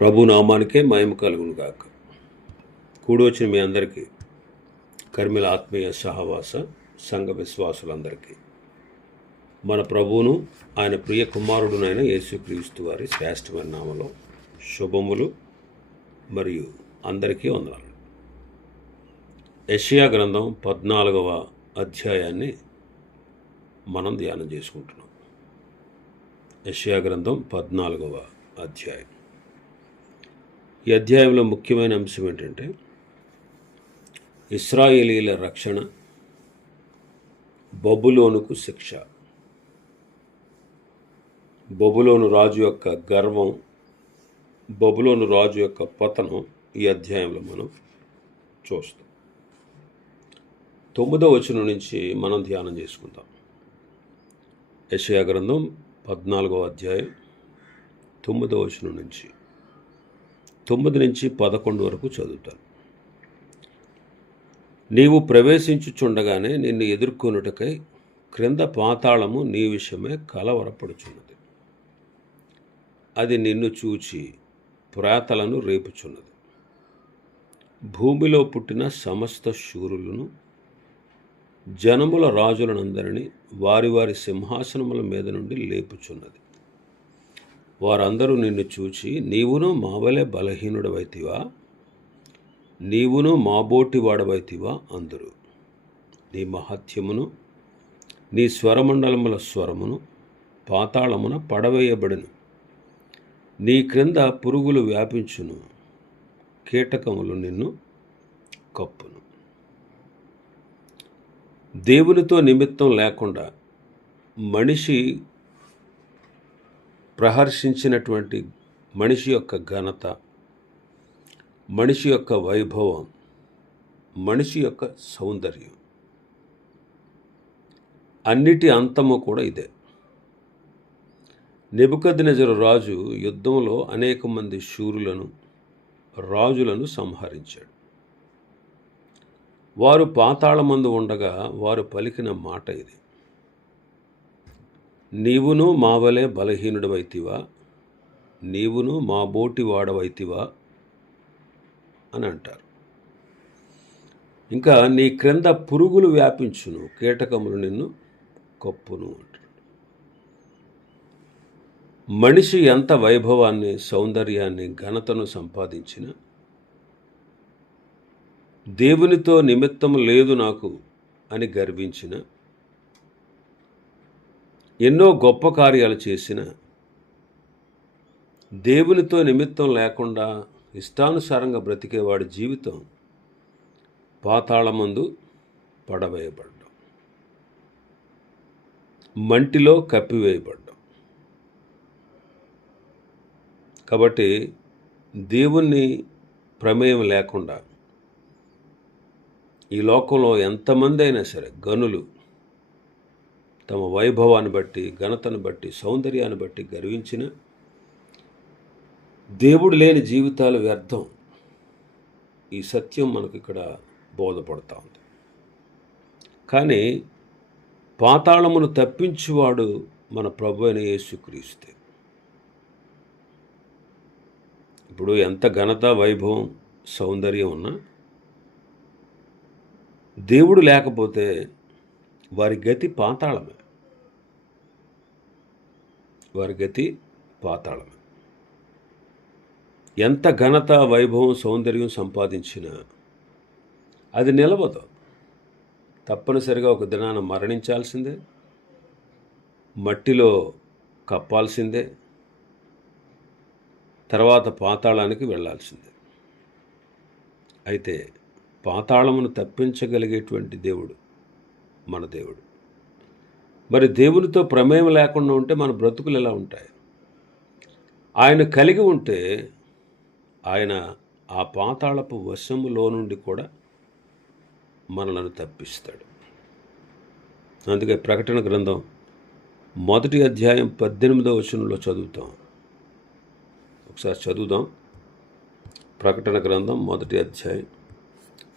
ప్రభు నామానికే మహిమ కలుగును గాక. కూడొచ్చిన మీ అందరికీ కర్మిల ఆత్మీయ సహవాస సంఘ విశ్వాసులందరికీ మన ప్రభువును ఆయన ప్రియ కుమారుడునైన యేసుక్రీస్తు వారి శ్రేష్టమైన నామలో శుభములు మరియు అందరికీ వందనాలు. యషియా గ్రంథం పద్నాలుగవ అధ్యాయాన్ని మనం ధ్యానం చేసుకుంటున్నాం. యషియా గ్రంథం పద్నాలుగవ అధ్యాయం. ఈ అధ్యాయంలో ముఖ్యమైన అంశం ఏంటంటే ఇస్రాయేలీల రక్షణ బబులోనుకు శిక్ష. బబులోను రాజు యొక్క గర్వం బబులోను రాజు యొక్క పతనం ఈ అధ్యాయంలో మనం చూస్తాం. తొమ్మిదో వచనం నుంచి మనం ధ్యానం చేసుకుందాం. యశయా గ్రంథం పద్నాలుగో అధ్యాయం తొమ్మిదో వచనం నుంచి. తొమ్మిది నుంచి పదకొండు వరకు చదువుతాను. నీవు ప్రవేశించుచుండగానే నిన్ను ఎదుర్కొనుటకై క్రింద పాతాళము నీ విషయమే కలవరపడుచున్నది. అది నిన్ను చూచి ప్రాతలను రేపుచున్నది. భూమిలో పుట్టిన సమస్త శూరులను జనముల రాజులనందరినీ వారి వారి సింహాసనముల మీద నుండి లేపుచున్నది. వారందరూ నిన్ను చూచి నీవును మావలే బలహీనుడవైతివా? నీవును మాబోటి వాడవైతివా అందరు. నీ మహత్యమును నీ స్వరమండలముల స్వరమును పాతాళమున పడవేయబడును. నీ క్రింద పురుగులు వ్యాపించును కీటకములు నిన్ను కప్పును. దేవునితో నిమిత్తం లేకుండా మనిషి ప్రహర్షించినటువంటి మనిషి యొక్క ఘనత మనిషి యొక్క వైభవం మనిషి యొక్క సౌందర్యం. అన్నిటి అంతము కూడా ఇదే. నెబుకద్నెజరు రాజు యుద్ధంలో అనేక మంది శూరులను రాజులను సంహరించాడు. వారు పాతాళమందు ఉండగా వారు పలికిన మాట ఇది. నీవును మావలే బలహీనుడవైతివా? నీవును మా బోటి వాడవైతివా? అని అంటారు. ఇంకా నీ క్రింద పురుగులు వ్యాపించును కీటకములు నిన్ను కప్పును అంటారు మనిషి ఎంత వైభవాన్ని సౌందర్యాన్ని ఘనతను సంపాదించిన దేవునితో నిమిత్తం లేదు నాకు అని గర్వించిన ఎన్నో గొప్ప కార్యాలు చేసిన దేవునితో నిమిత్తం లేకుండా ఇష్టానుసారంగా బ్రతికేవాడి జీవితం పాతాళమందు పడవేయబడ్డం. మంటిలో కప్పివేయబడ్డం. కాబట్టి దేవుణ్ణి ప్రమేయం లేకుండా ఈ లోకంలో ఎంతమంది అయినా సరే గనులు తమ వైభవాన్ని బట్టి ఘనతను బట్టి సౌందర్యాన్ని బట్టి గర్వించిన దేవుడు లేని జీవితాలు వ్యర్థం ఈ సత్యం మనకు ఇక్కడ బోధపడతా ఉంది. కానీ పాతాళమును తప్పించువాడు మన ప్రభు అయిన యేసుక్రీస్తే. ఇప్పుడు ఎంత ఘనత వైభవం సౌందర్యం ఉన్నా దేవుడు లేకపోతే వారి గతి పాతాళమే. వారి గతి ఎంత ఘనత వైభవం సౌందర్యం సంపాదించినా అది నిలవదు. తప్పనిసరిగా ఒక దినాన మరణించాల్సిందే మట్టిలో కప్పాల్సిందే తర్వాత పాతాళానికి వెళ్ళాల్సిందే. అయితే పాతాళమును తప్పించగలిగేటువంటి దేవుడు మన దేవుడు. మరి దేవునితో ప్రమేయం లేకుండా ఉంటే మన బ్రతుకులు ఎలా ఉంటాయి? ఆయన కలిగి ఉంటే ఆయన ఆ పాతాళపు వశములో నుండి కూడా మనలను తప్పిస్తాడు. అందుకే ప్రకటన గ్రంథం మొదటి అధ్యాయం పద్దెనిమిదవ వచనంలో చదువుతాం. ఒకసారి చదువుదాం. ప్రకటన గ్రంథం మొదటి అధ్యాయం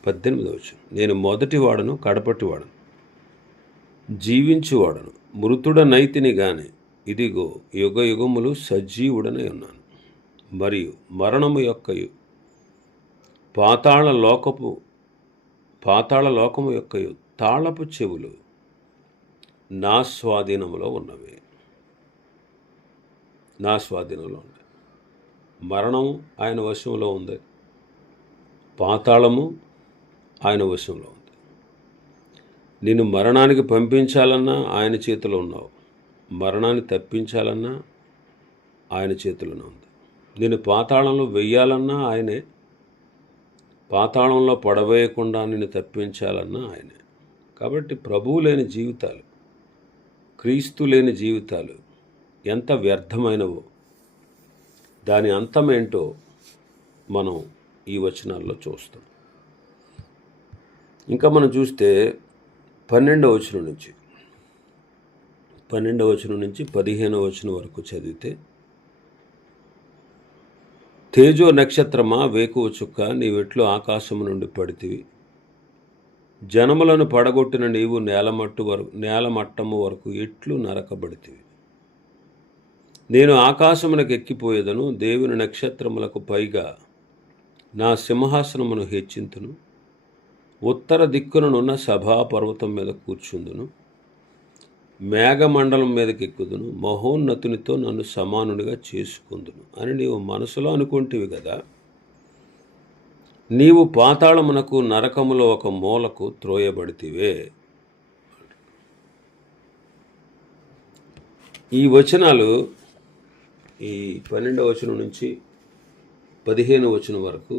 పద్దెనిమిదవ వచనం. నేను మొదటి వాడను కడపటి వాడను జీవించువాడను. మృతుడనైతిని గాని ఇదిగో యుగ యుగములు సజీవుడనై ఉన్నాను. మరియు మరణము యొక్కయు పాతాళ లోకపు పాతాళ లోకము యొక్క తాళపు చెవులు నా స్వాధీనములో ఉన్నవి. నా స్వాధీనంలో ఉన్నాయి మరణం ఆయన వశంలో ఉంది. పాతాళము ఆయన వశంలో ఉంది. నిన్ను మరణానికి పంపించాలన్నా ఆయన చేతిలో ఉన్నావు. మరణాన్ని తప్పించాలన్నా ఆయన చేతిలోనే ఉంది. నేను పాతాళంలో వెయ్యాలన్నా ఆయనే. పాతాళంలో పడవేయకుండా నిన్ను తప్పించాలన్నా ఆయనే. కాబట్టి ప్రభువు లేని జీవితాలు క్రీస్తు లేని జీవితాలు ఎంత వ్యర్థమైనవో దాని అంతమేంటో మనం ఈ వచనాల్లో చూస్తాం. ఇంకా మనం చూస్తే పన్నెండవ వచనం నుంచి. పన్నెండవ వచనం నుంచి పదిహేనవ వచనం వరకు చదివితే తేజో నక్షత్రమా వేకువ చుక్క నీవెట్లు ఆకాశము నుండి పడితివి. జనములను పడగొట్టిన నీవు నేలమట్టు వరకు నేలమట్టము వరకు ఎట్లు నరకబడితివి. నేను ఆకాశమునకు ఎక్కిపోయేదను దేవుని నక్షత్రములకు పైగా నా సింహాసనమును హెచ్చింతును. ఉత్తర దిక్కుననున్న సభా పర్వతం మీద కూర్చుందును. మేఘమండలం మీదకి ఎక్కుదును మహోన్నతునితో నన్ను సమానునిగా చేసుకుందును అని నీవు మనసులో అనుకుంటేవి కదా నీవు పాతాళమునకు నరకములో ఒక మూలకు త్రోయబడితివే. ఈ వచనాలు ఈ పన్నెండవ వచనం నుంచి పదిహేను వచనం వరకు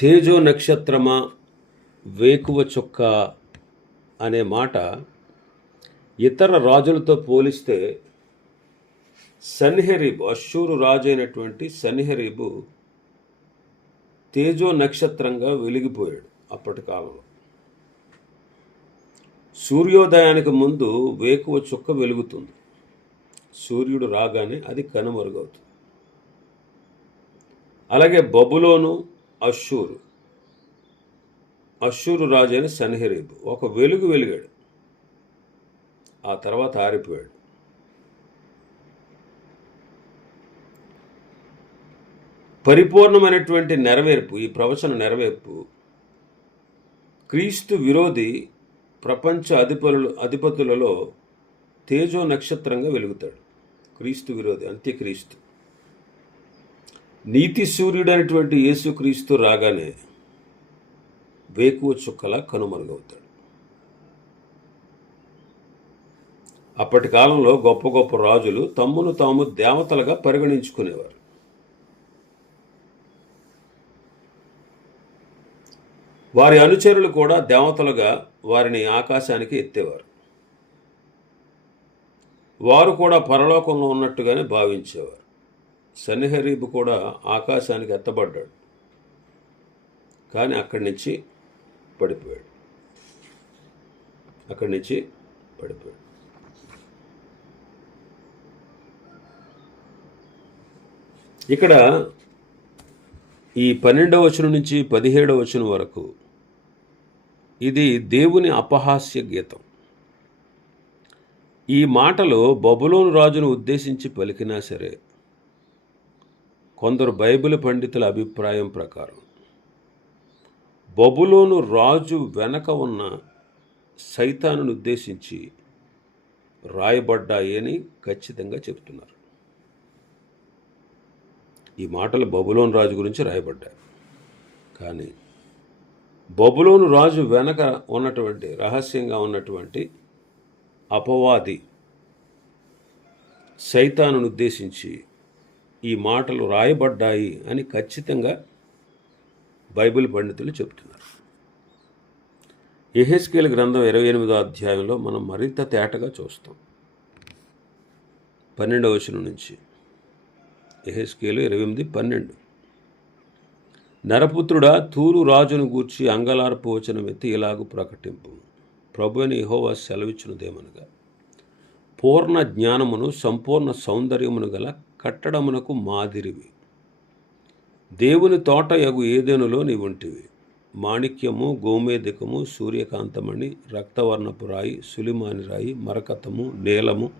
తేజో నక్షత్రమా వేకువ చొక్క అనే మాట ఇతర రాజులతో పోలిస్తే సన్హెరీబు అశ్షూరు రాజు అయినటువంటి సన్హెరీబు తేజో నక్షత్రంగా వెలిగిపోయాడు అప్పటి కాలంలో. సూర్యోదయానికి ముందు వేకువ చుక్క వెలుగుతుంది. సూర్యుడు రాగానే అది కనుమరుగవుతుంది. అలాగే బబులోను అషూరు అషూరు రాజు అయిన సన్హెరీబు ఒక వెలుగు వెలిగాడు. ఆ తర్వాత ఆరిపోయాడు. పరిపూర్ణమైనటువంటి నెరవేర్పు ఈ ప్రవచన నెరవేర్పు క్రీస్తు విరోధి ప్రపంచ అధిపతులు అధిపతులలో తేజో నక్షత్రంగా వెలుగుతాడు. క్రీస్తు విరోధి అంత్యక్రీస్తు. నీతి సూర్యుడు అనేటువంటి యేసుక్రీస్తు రాగానే వేకువ చుక్కలా కనుమరుగవుతాడు. అప్పటి కాలంలో గొప్ప గొప్ప రాజులు తమ్మును తాము దేవతలుగా పరిగణించుకునేవారు. వారి అనుచరులు కూడా దేవతలుగా వారిని ఆకాశానికి ఎత్తేవారు. వారు కూడా పరలోకంలో ఉన్నట్టుగానే భావించేవారు. సన్నిహరీబు కూడా ఆకాశానికి ఎత్తబడ్డాడు. కానీ అక్కడి నుంచి పడిపోయాడు. అక్కడి నుంచి పడిపోయాడు. ఇక్కడ ఈ పన్నెండవ వచనం నుంచి పదిహేడవ వచనం వరకు ఇది దేవుని అపహాస్య గీతం. ఈ మాటలు బబులోను రాజును ఉద్దేశించి పలికినా సరే కొందరు బైబిల్ పండితుల అభిప్రాయం ప్రకారం బబులోను రాజు వెనక ఉన్న సైతానును ఉద్దేశించి రాయబడ్డాయని ఖచ్చితంగా చెప్తున్నారు ఈ మాటలు బబులోను రాజు గురించి రాయబడ్డాయి. కానీ బబులోను రాజు వెనక ఉన్నటువంటి రహస్యంగా ఉన్నటువంటి అపవాది సైతానును ఉద్దేశించి ఈ మాటలు రాయబడ్డాయి అని ఖచ్చితంగా బైబిల్ పండితులు చెప్తున్నారు ఎహెస్కేల్ గ్రంథం ఇరవై ఎనిమిదో అధ్యాయంలో మనం మరింత తేటగా చూస్తాం. పన్నెండవ వచనం నుంచి. ఎహెస్కేలు ఇరవై ఎనిమిది పన్నెండు. నరపుత్రుడా తూరు రాజును గూర్చి అంగలార్పు వచనమెత్తి ఎత్తి ఇలాగు ప్రకటింపు. ప్రభు అని యెహోవా సెలవిచ్చినదేమనగా పూర్ణ జ్ఞానమును సంపూర్ణ సౌందర్యమును గల కట్టడమునకు మాదిరివి. దేవుని తోట యగు ఏదేనులో నీవుంటివి. మాణిక్యము గోమేదికము సూర్యకాంతమణి రక్తవర్ణపు రాయి సులిమాని రాయి మరకతము నీలము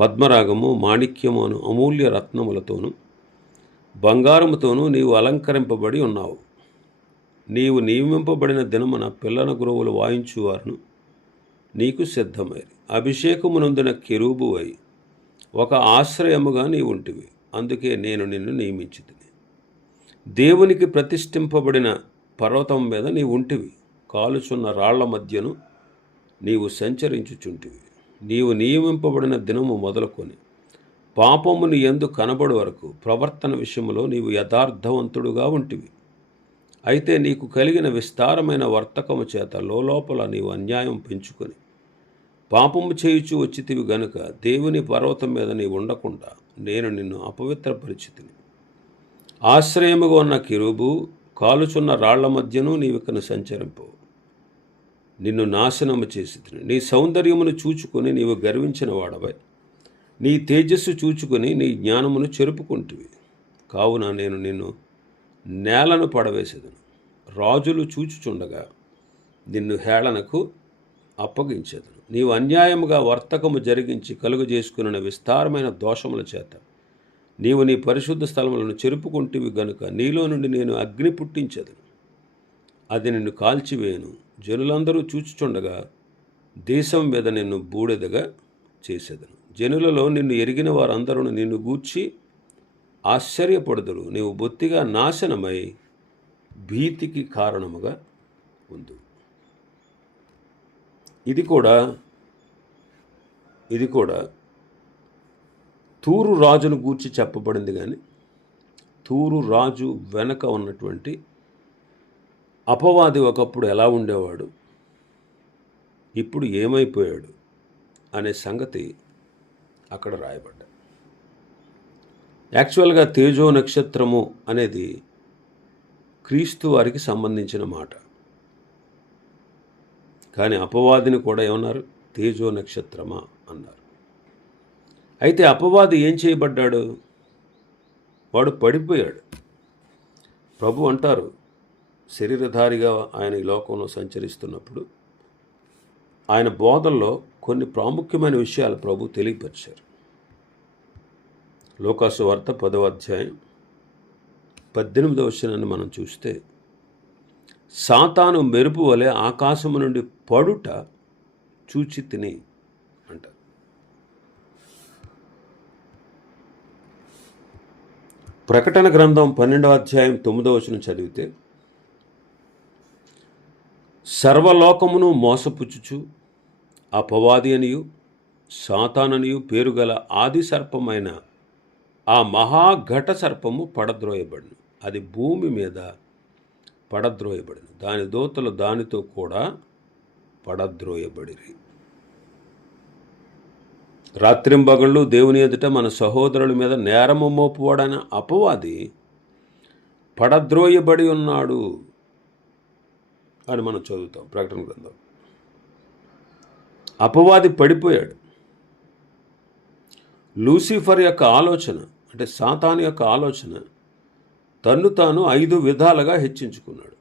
పద్మరాగము మాణిక్యము అను అమూల్య రత్నములతోనూ బంగారముతోనూ నీవు అలంకరింపబడి ఉన్నావు. నీవు నియమింపబడిన దినమున పిల్లన గురువులు వాయించువారును నీకు సిద్ధమైరి. అభిషేకమునందున కెరూబు అయి ఒక ఆశ్రయముగా నీ ఉంటివి అందుకే నేను నిన్ను నియమించింది దేవునికి ప్రతిష్ఠింపబడిన పర్వతం మీద నీ ఉంటివి కాలుచున్న రాళ్ళ మధ్యను నీవు సంచరించుచుంటివి. నీవు నియమింపబడిన దినము మొదలుకొని పాపము నీ ఎందు కనబడు వరకు ప్రవర్తన విషయంలో నీవు యథార్థవంతుడుగా ఉంటివి. అయితే నీకు కలిగిన విస్తారమైన వర్తకము చేత లోపల నీవు అన్యాయం పెంచుకొని పాపము చేయుచు వచ్చితివి గనుక దేవుని పర్వతం మీద నీ ఉండకుండా నేను నిన్ను అపవిత్రపరిచితిని. ఆశ్రయముగా ఉన్న కిరుబు కాలుచున్న రాళ్ళ మధ్యను నీవికను సంచరింపు. నిన్ను నాశనము చేసి నీ సౌందర్యమును చూచుకొని నీవు గర్వించిన వాడవై. నీ తేజస్సు చూచుకొని నీ జ్ఞానమును చెరుపుకుంటువి. కావున నేను నిన్ను నేలను పడవేసేదను. రాజులు చూచుచుండగా నిన్ను హేళనకు అప్పగించేదను. నీవు అన్యాయముగా వర్తకము జరిగించి కలుగు చేసుకున్న విస్తారమైన దోషముల చేత. నీవు నీ పరిశుద్ధ స్థలములను చెరుపుకుంటివి గనుక నీలో నుండి నేను అగ్ని పుట్టించదను. అది నిన్ను కాల్చివేయను. జనులందరూ చూచుచుండగా దేశం మీద నిన్ను బూడెదగా చేసేదను. జనులలో నిన్ను ఎరిగిన వారందరూ నిన్ను గూర్చి ఆశ్చర్యపడుదురు. నీవు బొత్తిగా నాశనమై భీతికి కారణముగా ఉంది ఇది కూడా ఇది కూడా తూరు రాజును గూర్చి చెప్పబడింది కానీ తూరు రాజు వెనక ఉన్నటువంటి అపవాది ఒకప్పుడు ఎలా ఉండేవాడు? ఇప్పుడు ఏమైపోయాడు? అనే సంగతి అక్కడ రాయబడ్డా యాక్చువల్గా తేజో నక్షత్రము అనేది క్రీస్తు వారికి సంబంధించిన మాట. కానీ అపవాదిని కూడా ఏమన్నారు? తేజో నక్షత్రమా అన్నారు. అయితే అపవాది ఏం చేయబడ్డాడు? వాడు పడిపోయాడు. ప్రభు అంటారు శరీరధారిగా ఆయన ఈ లోకంలో సంచరిస్తున్నప్పుడు ఆయన బోధల్లో కొన్ని ప్రాముఖ్యమైన విషయాలు ప్రభు తెలియపరిచారు. లోకాసు వార్త పదవ అధ్యాయం పద్దెనిమిదవ వచనాన్ని మనం చూస్తే సాతాను మెరుపు వలె ఆకాశము నుండి పడుట చూచి తిని అంటారు ప్రకటన గ్రంథం పన్నెండవ అధ్యాయం తొమ్మిదవ వచనం చదివితే సర్వలోకమును మోసపుచ్చుచు అపవాది అనియు సాతాననియు పేరుగల ఆది సర్పమైన ఆ మహాఘట సర్పము పడద్రోయబడును. అది భూమి మీద పడద్రోయబడిన. దాని దోతలు దానితో కూడా పడద్రోయబడిరి. రాత్రింబగళ్ళు దేవుని ఎదుట మన సహోదరుల మీద నేరము మోపువాడైన అపవాది పడద్రోయబడి ఉన్నాడు అని మనం చదువుతాం ప్రకటన గ్రంథం. అపవాది పడిపోయాడు. లూసిఫర్ యొక్క ఆలోచన అంటే సాతాన్ యొక్క ఆలోచన తన్ను తాను ఐదు విధాలుగా హెచ్చించుకున్నాడు.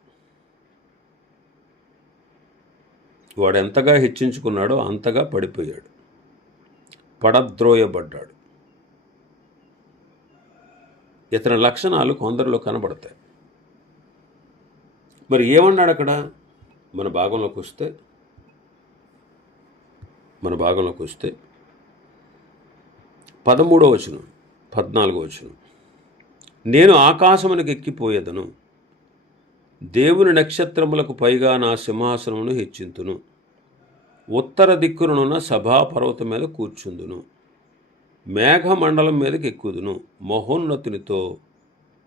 వాడు ఎంతగా హెచ్చించుకున్నాడో అంతగా పడిపోయాడు. పడద్రోయబడ్డాడు. ఇతని లక్షణాలు కొందరిలో కనబడతాయి. మరి ఏమన్నాడు అక్కడ మన భాగంలోకి వస్తే మన భాగంలోకి వస్తే పదమూడో వచనం పద్నాలుగో వచనం. నేను ఆకాశమునకు ఎక్కిపోయేదను. దేవుని నక్షత్రములకు పైగా నా సింహాసనమును హెచ్చింతును. ఉత్తర దిక్కునున్న సభాపర్వతం మీద కూర్చుందును. మేఘమండలం మీదకి ఎక్కుదును. మహోన్నతునితో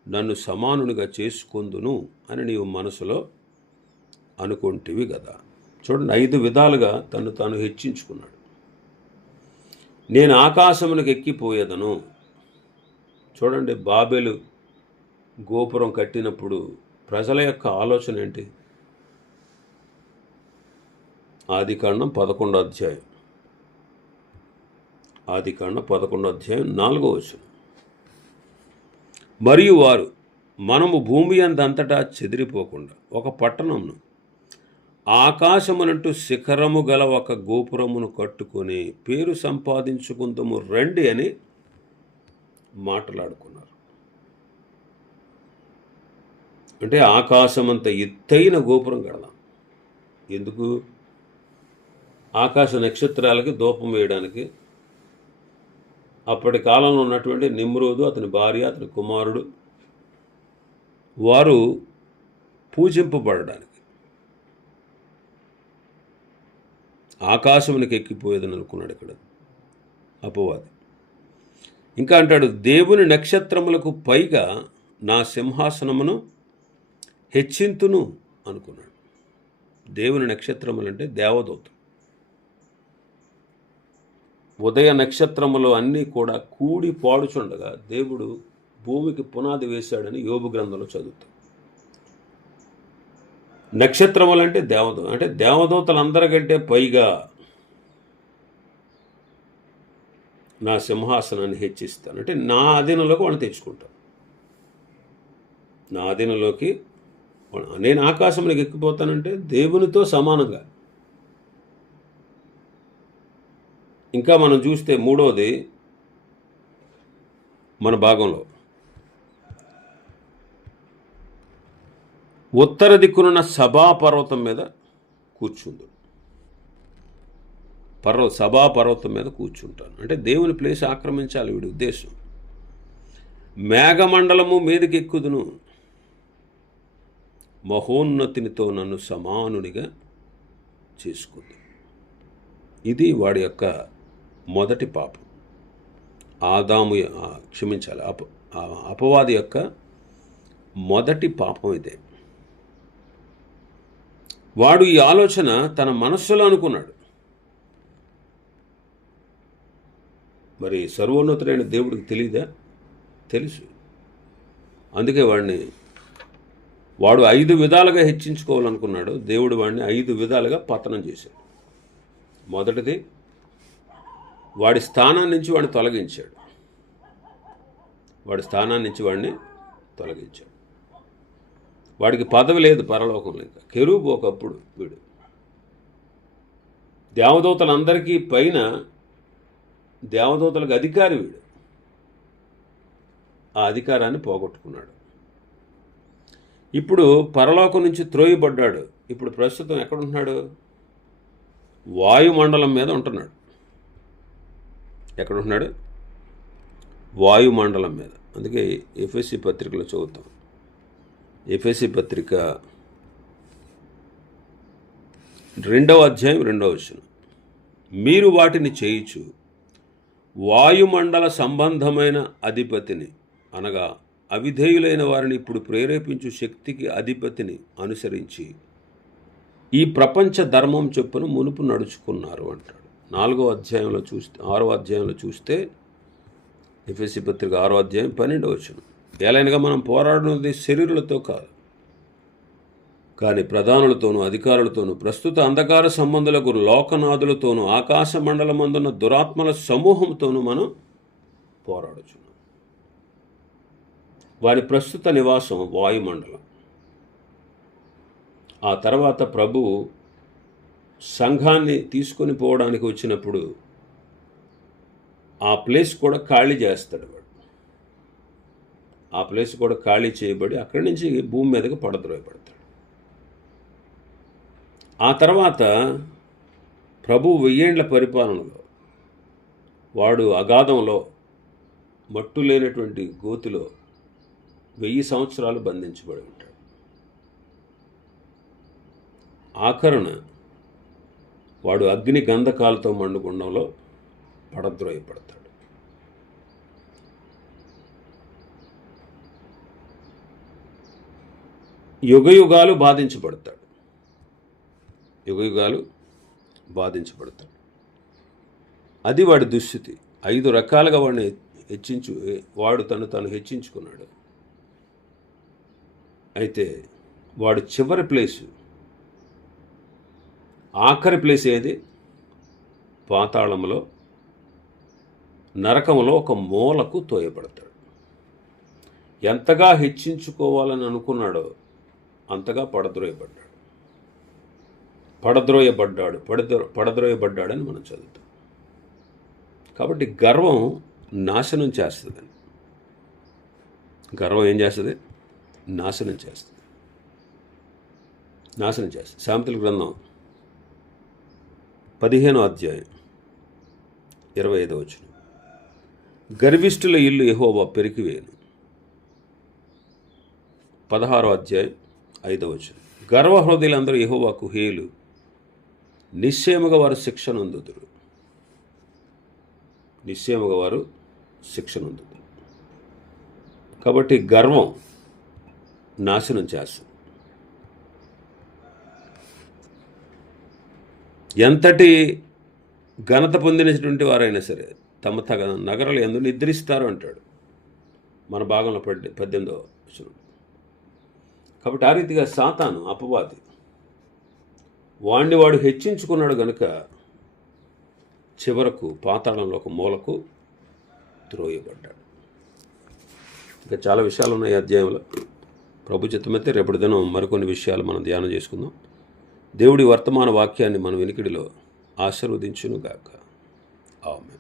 నన్ను సమానునిగా చేసుకొందును అని నీవు మనసులో అనుకుంటివి కదా చూడండి ఐదు విధాలుగా తను తాను హెచ్చించుకున్నాడు. నేను ఆకాశమునకు ఎక్కిపోయేదను. చూడండి బాబెలు గోపురం కట్టినప్పుడు ప్రజల యొక్క ఆలోచన ఏంటి? ఆది కాండం పదకొండో అధ్యాయం. ఆది కాండం పదకొండో అధ్యాయం నాలుగో వచనం. మరియు వారు మనము భూమి అందంతటా చెదిరిపోకుండా ఒక పట్టణంను ఆకాశమునంటూ శిఖరము గల ఒక గోపురమును కట్టుకొని పేరు సంపాదించుకుందాము రండి అని మాట్లాడుకున్నారు. అంటే ఆకాశమంత ఎత్తైన గోపురం కడదాం. ఎందుకు? ఆకాశ నక్షత్రాలకి దూపం వేయడానికి. అప్పటి కాలంలో ఉన్నటువంటి నిమ్రోదు అతని భార్య అతని కుమారుడు వారు పూజింపబడడానికి. ఆకాశమునికి ఎక్కిపోయేదని అనుకున్నాడు ఇక్కడ అపవాది. ఇంకా అంటాడు దేవుని నక్షత్రములకు పైగా నా సింహాసనమును హెచ్చింతును అనుకున్నాడు. దేవుని నక్షత్రములంటే దేవదూతం ఉదయ నక్షత్రములు అన్నీ కూడా కూడి పాడుచుండగా దేవుడు భూమికి పునాది వేశాడని యోగు గ్రంథంలో చదువుతాం. నక్షత్రములు అంటే దేవదూత అంటే దేవదూతలందరికంటే పైగా నా సింహాసనాన్ని హెచ్చిస్తాను. అంటే నా అధీనంలోకి వాళ్ళని తెచ్చుకుంటాను నా అధీనంలోకి నేను ఆకాశంలోకి ఎక్కిపోతానంటే దేవునితో సమానంగా. ఇంకా మనం చూస్తే మూడోది మన భాగంలో. ఉత్తర దిక్కునున్న సభాపర్వతం మీద కూర్చుంది పర్వత సభా పర్వతం మీద కూర్చుంటాను. అంటే దేవుని ప్లేస్ ఆక్రమించాలి వీడి ఉద్దేశం. మేఘమండలము మీదకి ఎక్కుదును మహోన్నతినితో నన్ను సమానునిగా చేసుకుంది. ఇది వాడి యొక్క మొదటి పాపం. ఆదాము క్షమించాలి అప అపవాది యొక్క మొదటి పాపం ఇదే. వాడు ఈ ఆలోచన తన మనస్సులో అనుకున్నాడు. మరి సర్వోన్నతుడైన దేవుడికి తెలియదా తెలుసు. అందుకే వాడిని వాడు ఐదు విధాలుగా హెచ్చించుకోవాలనుకున్నాడు. దేవుడు వాడిని ఐదు విధాలుగా పతనం చేశాడు. మొదటిది వాడి స్థానం నుంచి వాడిని తొలగించాడు. వాడి స్థానాన్ని నుంచి వాడిని తొలగించాడు. వాడికి పదవి లేదు పరలోకంలో ఇంకా. కెరూబు ఒకప్పుడు వీడు. దేవదూతలందరికీ పైన దేవదూతలకు అధికారి వీడు. ఆ అధికారాన్ని పోగొట్టుకున్నాడు. ఇప్పుడు పరలోకం నుంచి త్రోయబడ్డాడు. ఇప్పుడు ప్రస్తుతం ఎక్కడ ఉంటున్నాడు వాయుమండలం మీద ఉంటున్నాడు. ఎక్కడ ఉంటున్నాడు వాయుమండలం మీద. అందుకే ఎఫ్ఎస్సి పత్రికలో చదువుతాం. ఎఫ్ఎస్సి పత్రిక రెండవ అధ్యాయం రెండవ విషయం మీరు వాటిని చేయుచు వాయుమండల సంబంధమైన అధిపతిని అనగా అవిధేయులైన వారిని ఇప్పుడు ప్రేరేపించు శక్తికి అధిపతిని అనుసరించి ఈ ప్రపంచ ధర్మం చొప్పున మునుపు నడుచుకున్నారు అంటాడు. నాలుగో అధ్యాయంలో చూస్తే ఆరో అధ్యాయంలో చూస్తే ఎఫ్ఎస్సి పత్రిక ఆరో అధ్యాయం పన్నెండవ వచనం. ఎలాగనగా మనం పోరాడినది శరీరులతో కాదు కానీ ప్రధానులతోనూ అధికారులతోనూ ప్రస్తుత అంధకార సంబంధులకు లోకనాథులతోనూ ఆకాశ మండలమందున్న దురాత్మల సమూహంతోనూ మనం పోరాడుచున్నాం. వారి ప్రస్తుత నివాసం వాయుమండలం. ఆ తర్వాత ప్రభువు సంఘాన్ని తీసుకొని పోవడానికి వచ్చినప్పుడు ఆ ప్లేస్ కూడా ఖాళీ చేస్తాడు వాడు. ఆ ప్లేస్ కూడా ఖాళీ చేయబడి అక్కడి నుంచి భూమి మీదకి పడద్రోయబడతాడు. ఆ తర్వాత ప్రభు వెయ్యేండ్ల పరిపాలనలో వాడు అగాధంలో మట్టు లేనటువంటి గోతిలో వెయ్యి సంవత్సరాలు బంధించబడి ఉంటాడు. ఆఖరున వాడు అగ్ని గంధకాలతో మండుగుండంలో పడద్రోయపడతాడు యుగయుగాలు బాధించబడతాడు. యుగయుగాలు బాధించబడతాడు అది వాడి దుస్థితి. ఐదు రకాలుగా వాడిని హెచ్చించు వాడు తను తను హెచ్చించుకున్నాడు. అయితే వాడు చివరి ప్లేసు ఆఖరి ప్లేస్ ఏది? పాతాళంలో నరకంలో ఒక మూలకు తోయబడతాడు. ఎంతగా హెచ్చించుకోవాలని అనుకున్నాడో అంతగా పడద్రోయబడ్డాడు. పడద్రోయబడ్డాడు. పడద్రో పడద్రోయబడ్డాడని మనం చదువుతాం. కాబట్టి గర్వం నాశనం చేస్తుందని గర్వం ఏం చేస్తుంది? నాశనం చేస్తుంది. నాశనం చేస్తుంది. సామెతల గ్రంథం పదిహేనో అధ్యాయం ఇరవై ఐదో వచ్చిన గర్విష్ఠుల ఇల్లు యెహోవా పెరికివేను పదహారో అధ్యాయం ఐదో వచ్చిన గర్వహృదయులందరూ హృదయులందరూ హేలు. నిశ్చయముగా వారు శిక్షణ అందుదురు. నిశ్చయముగా వారు శిక్షణ అందుదురు. కాబట్టి గర్వం నాశనం చేస్తుంది. ఎంతటి ఘనత పొందినటువంటి వారైనా సరే తమ తగ నగరాలు ఎందు నిద్రిస్తారు అంటాడు. మన భాగంలో పడ్డ పద్దెనిమిదో కాబట్టి ఆ రీతిగా సాతాను అపవాది వాణ్ణి వాడు హెచ్చించుకున్నాడు గనుక చివరకు పాతాళంలో ఒక మూలకు త్రోయబడ్డాడు ఇంకా చాలా విషయాలు ఉన్నాయి ఈ అధ్యాయంలో. ప్రభు చిత్తమైతే రేపటి దినం మరికొన్ని విషయాలు మనం ధ్యానం చేసుకుందాం. దేవుడి వర్తమాన వాక్యాన్ని మన వెనికిడిలో ఆశీర్వదించునుగాక. ఆమె